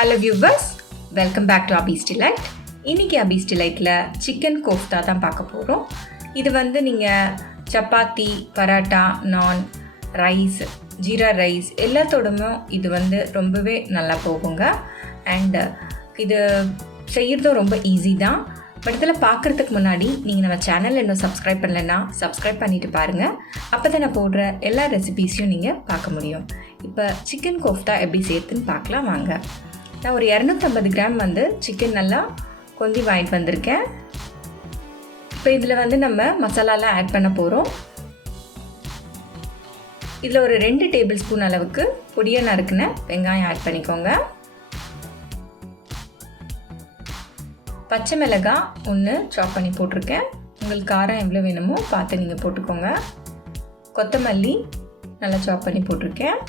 Hello viewers, welcome back to Abhi's Delight. இன்னைக்கு Abhi's Delightல chicken kofta தான் பார்க்க போகிறோம். இது நீங்கள் சப்பாத்தி, பராட்டா, நான், ரைஸ், ஜீரா ரைஸ் எல்லாத்தோடமும் இது ரொம்பவே நல்லா போகுங்க. அண்ட் இது செய்கிறதும் ரொம்ப ஈஸி தான். பட் இதில் பார்க்குறதுக்கு முன்னாடி நீங்கள் நம்ம சேனலில் இன்னும் சப்ஸ்கிரைப் பண்ணலைன்னா சப்ஸ்கிரைப் பண்ணிவிட்டு பாருங்கள். அப்போ தான் நான் போடுற எல்லா ரெசிபீஸையும் நீங்கள் பார்க்க முடியும். இப்போ சிக்கன் கோஃப்தா எப்படி சேர்த்துன்னு பார்க்கலாம் வாங்க. நான் ஒரு 250 கிராம் சிக்கன் நல்லா கொந்தி வாங்கிட்டு வந்திருக்கேன். இப்போ இதில் நம்ம மசாலாலாம் ஆட் பண்ண போகிறோம். இதில் ஒரு 2 டேபிள் ஸ்பூன் அளவுக்கு பொடியாக நறுக்குன வெங்காயம் ஆட் பண்ணிக்கோங்க. பச்சை மிளகாய் 1 சாப் பண்ணி போட்டிருக்கேன். உங்களுக்கு காரம் எவ்வளோ வேணுமோ பார்த்து நீங்கள் போட்டுக்கோங்க. கொத்தமல்லி நல்லா சாப் பண்ணி போட்டிருக்கேன்.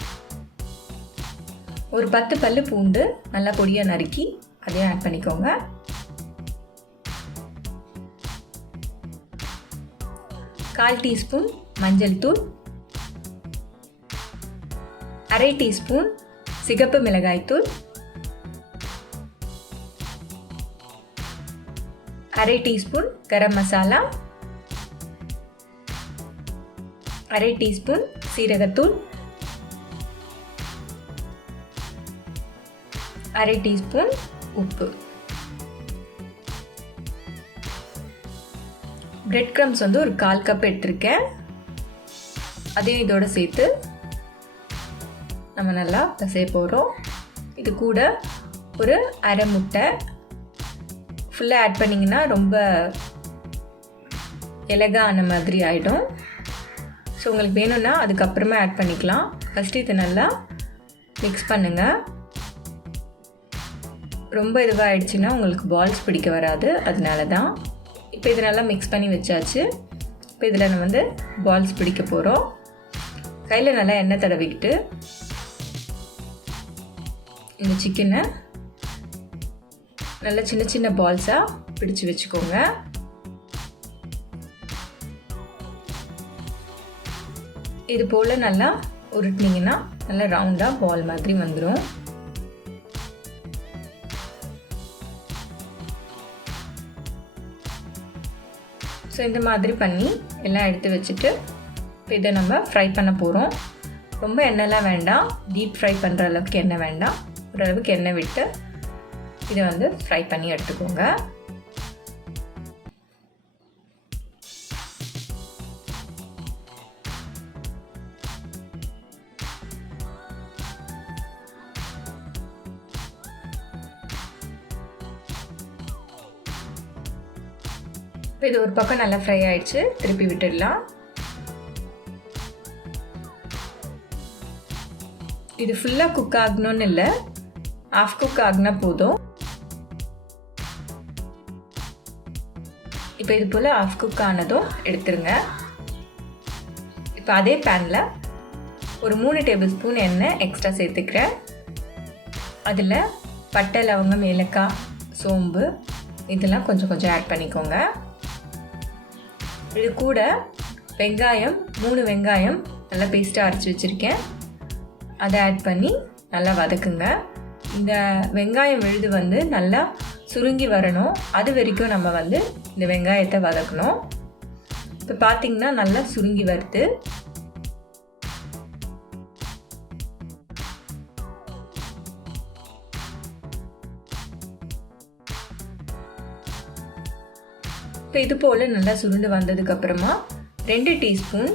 ஒரு 10 பல்லு பூண்டு நல்லா பொடியாக நறுக்கி அதையும் ஆட் பண்ணிக்கோங்க. கால் டீஸ்பூன் மஞ்சள் தூள், அரை டீஸ்பூன் சிகப்பு மிளகாய் தூள், அரை டீஸ்பூன் கரம் மசாலா, அரை டீஸ்பூன் சீரகத்தூள், அரை டீஸ்பூன் உப்பு. பிரெட் கிரம்ஸ் ஒரு 1/4 கப் எடுத்திருக்கேன். அதையும் இதோட சேர்த்து நம்ம நல்லா பிசைய போகிறோம். இது கூட ஒரு அரை முட்டை ஃபுல்லாக ஆட் பண்ணிங்கன்னா ரொம்ப இலகான மாதிரி ஆகிடும். ஸோ உங்களுக்கு வேணும்னா அதுக்கப்புறமா ஆட் பண்ணிக்கலாம். ஃபஸ்ட்டு இதை நல்லா மிக்ஸ் பண்ணுங்கள். ரொம்ப இதுவாகிடுச்சுன்னா உங்களுக்கு பால்ஸ் பிடிக்க வராது, அதனால தான். இப்போ இதை நல்லா மிக்ஸ் பண்ணி வச்சாச்சு. இப்போ இதில் நம்ம பால்ஸ் பிடிக்க போகிறோம். கையில் நல்லா எண்ணெய் தடவிக்கிட்டு இந்த சிக்கனை நல்லா சின்ன சின்ன பால்ஸாக பிடிச்சு வச்சுக்கோங்க. இது போல் நல்லா உருட்டினீங்கன்னா நல்லா ரவுண்டாக பால் மாதிரி வந்துடும். ஸோ இந்த மாதிரி பண்ணி எல்லாம் எடுத்து வச்சுட்டு இப்போ இதை நம்ம ஃப்ரை பண்ண போகிறோம். ரொம்ப எண்ணெய்லாம் வேண்டாம், டீப் ஃப்ரை பண்ணுற அளவுக்கு எண்ணெய் வேண்டாம். ஓரளவுக்கு எண்ணெய் விட்டு இதை ஃப்ரை பண்ணி எடுத்துக்கோங்க. இப்போ இது ஒரு பக்கம் நல்லா ஃப்ரை ஆயிடுச்சு, திருப்பி விட்டுடலாம். இது ஃபுல்லாக குக் ஆகணும்னு இல்லை, ஆஃப் குக் ஆகினா போதும். இப்போ இது போல் ஆஃப் குக் ஆனதும் எடுத்துருங்க. இப்போ அதே பேனில் ஒரு 3 டேபிள் ஸ்பூன் எண்ணெய் எக்ஸ்ட்ரா சேர்த்துக்கிறேன். அதில் பட்டை, லவங்கம், ஏலக்காய், சோம்பு இதெல்லாம் கொஞ்சம் கொஞ்சம் ஆட் பண்ணிக்கோங்க. இது கூட வெங்காயம் 3 வெங்காயம் நல்லா பேஸ்ட்டாக அரைச்சி வச்சுருக்கேன். அதை ஆட் பண்ணி நல்லா வதக்குங்க. இந்த வெங்காயம் விழுது நல்லா சுருங்கி வரணும். அது வரைக்கும் நம்ம இந்த வெங்காயத்தை வதக்கணும். இப்போ பார்த்திங்கன்னா நல்லா சுருங்கி வருது. இப்போ இது போல் நல்லா சுருண்டு வந்ததுக்கப்புறமா 2 டீஸ்பூன்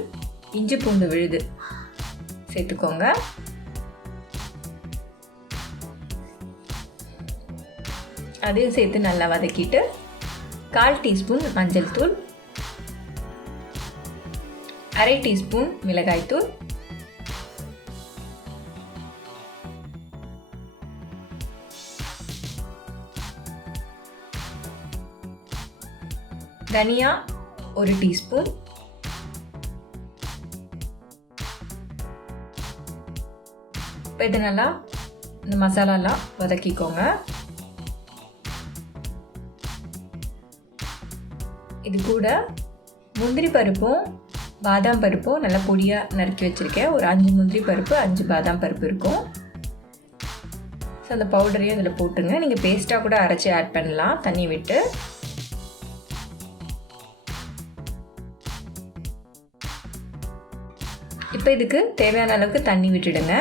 இஞ்சி பூண்டு விழுது சேர்த்துக்கோங்க. அதையும் சேர்த்து நல்லா வதக்கிட்டு 1/4 டீஸ்பூன் மஞ்சள் தூள், அரை டீஸ்பூன் மிளகாய் தூள், தனியா 1 டீஸ்பூன், இப்போ இது நல்லா இந்த மசாலாலாம் வதக்கிக்கோங்க. இது கூட முந்திரி பருப்பும் பாதாம் பருப்பும் நல்லா பொடியாக நறுக்கி வச்சுருக்கேன். ஒரு 5 முந்திரி பருப்பு 5 பாதாம் பருப்பு இருக்கும். ஸோ அந்த பவுடரையும் இதில் போட்டுங்க. நீங்கள் பேஸ்ட்டாக கூட அரைச்சி ஆட் பண்ணலாம் தண்ணி விட்டு. இப்போ இதுக்கு தேவையான அளவுக்கு தண்ணி விட்டுடுங்க.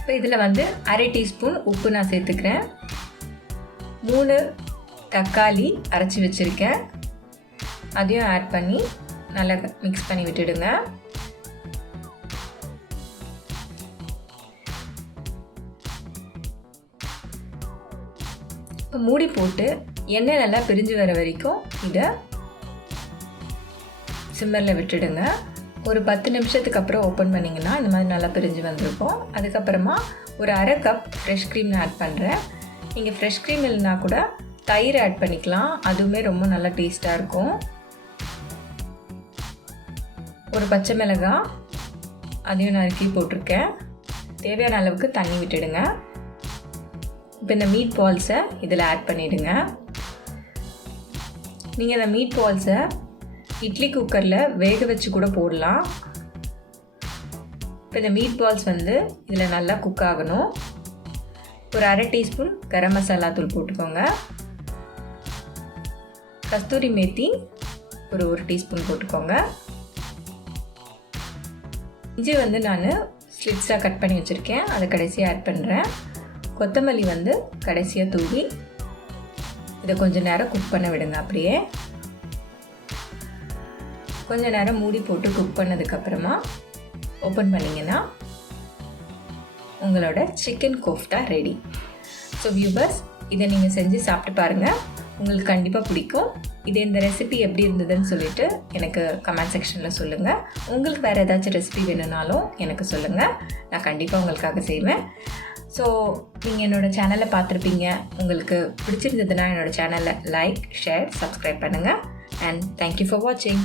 இப்போ இதில் வந்து அரை டீஸ்பூன் உப்பு நான் சேர்த்துக்கிறேன். 3 தக்காளி அரைச்சி வச்சுருக்கேன், அதையும் ஆட் பண்ணி நல்லா மிக்ஸ் பண்ணி விட்டுடுங்க. இப்போ மூடி போட்டு எண்ணெய் நல்லா பிரிஞ்சு வர வரைக்கும் இதை சிம்மரில் விட்டுடுங்க. ஒரு 10 நிமிஷத்துக்கு அப்புறம் ஓப்பன் பண்ணிங்கன்னா இந்த மாதிரி நல்லா பிரிஞ்சு வந்திருக்கும். அதுக்கப்புறமா ஒரு அரை கப் ஃப்ரெஷ் க்ரீம் ஆட் பண்ணுறேன். நீங்கள் ஃப்ரெஷ் க்ரீம் இல்லைனா கூட தயிர் ஆட் பண்ணிக்கலாம், அதுவுமே ரொம்ப நல்லா டேஸ்ட்டாக இருக்கும். ஒரு பச்சை மிளகாய் அதையும் நறுக்கி போட்டிருக்கேன். தேவையான அளவுக்கு தண்ணி விட்டுடுங்க. இப்போ இந்த மீட் பால்ஸை இதில் ஆட் பண்ணிவிடுங்க. நீங்கள் இந்த மீட் பால்ஸை இட்லி குக்கரில் வேக வச்சு கூட போடலாம். இப்போ இந்த மீட் பால்ஸ் வந்து இதில் நல்லா குக் ஆகணும். ஒரு அரை டீஸ்பூன் கரம் மசாலா தூள் போட்டுக்கோங்க. கஸ்தூரி மேத்தி ஒரு 1 டீஸ்பூன் போட்டுக்கோங்க. இஞ்சி வந்து நான் ஸ்லிட்ஸாக கட் பண்ணி வச்சுருக்கேன், அதை கடைசியாக ஆட் பண்ணுறேன். கொத்தமல்லி வந்து கடைசியாக தூவி இதை கொஞ்சம் நேரம் குக் பண்ண விடுங்க. அப்படியே கொஞ்சம் நேரம் மூடி போட்டு குக் பண்ணதுக்கப்புறமா ஓப்பன் பண்ணிங்கன்னா உங்களோட chicken kofta ready. So viewers, இதை நீங்கள் செஞ்சு சாப்பிட்டு பாருங்கள், உங்களுக்கு கண்டிப்பாக பிடிக்கும். இந்த ரெசிபி எப்படி இருந்ததுன்னு சொல்லிட்டு எனக்கு கமெண்ட் செக்ஷனில் சொல்லுங்கள். உங்களுக்கு வேறு ஏதாச்சும் ரெசிபி வேணும்னாலும் எனக்கு சொல்லுங்கள், நான் கண்டிப்பாக உங்களுக்காக செய்வேன். ஸோ நீங்கள் என்னோடய சேனலை பார்த்துருப்பீங்க, உங்களுக்கு பிடிச்சிருந்ததுன்னா என்னோடய சேனலை லைக், ஷேர், சப்ஸ்கிரைப் பண்ணுங்கள். அண்ட் தேங்க்யூ ஃபார் வாட்சிங்.